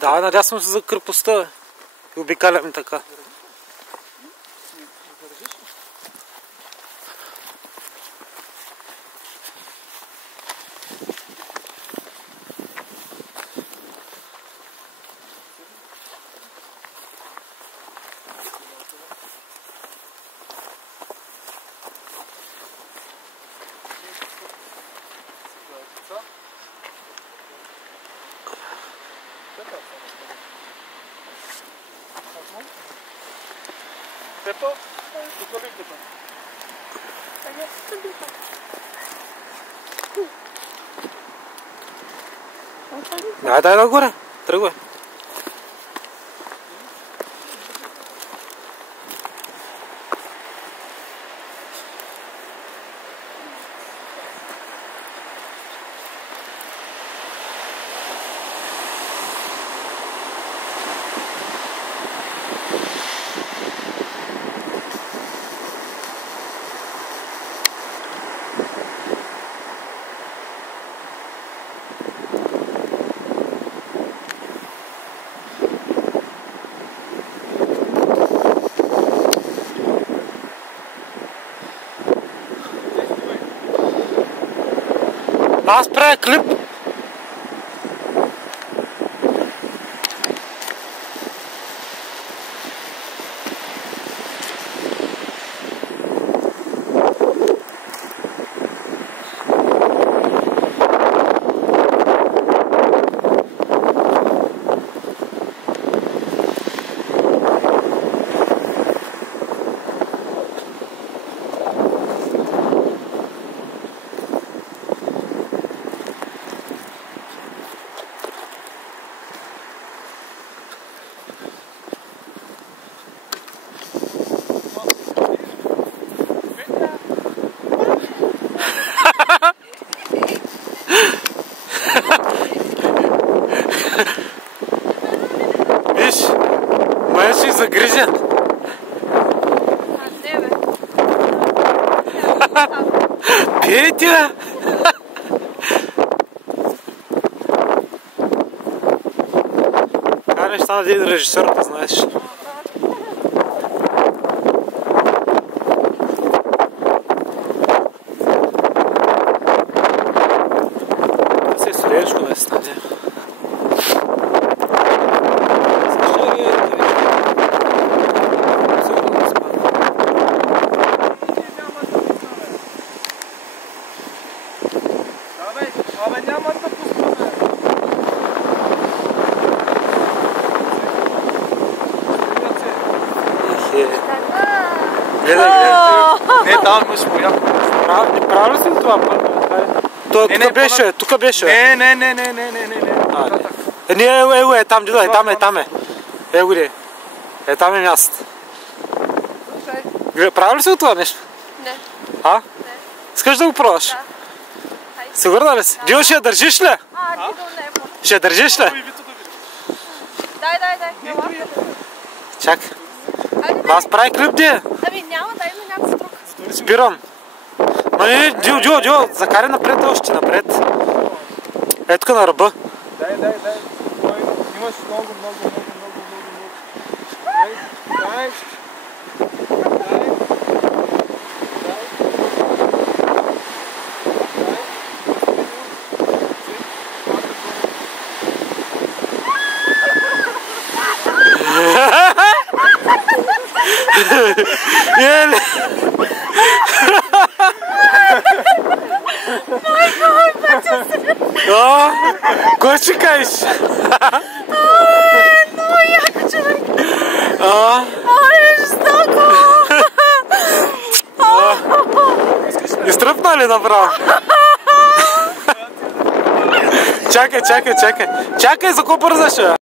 Да, надясно се за крепостта. И обикалям така. Пепо? Тук ли Пепо? Дай нагоре, тръгвай. Аз правя клип. Виж, май си загрижен. Не, бе. Пей ти, бе. Караш стана един режисьор, да знаеш. Да се е студенчко да се стане. Абе няма да пускаме. Гледай, гледай. Не, там имаш моя. Правил си ли това път? Тук беше. Не. Не, е там, дедо, там е. Его ли? Там е мястото. Правил ли си това нещо? Не. А? Не. Искаш да го пробваш? Да. Сигурна ли си? Дио, ще я държиш ли? Дидо не е. Ще я държиш ли? Дай. Няма. Чакай. Айде, Аз прави клип, де. Ами няма, дай ми някакъв друг. Спирам. Но не, Дио, закарай напред още, напред. Е, тук на ръба. Дай. Имаш много. Дай. Еле! Кой ще кажеш? Много яко, човек. Жестоко. Изтръпна ли направо? Чакай, за какво бързаш?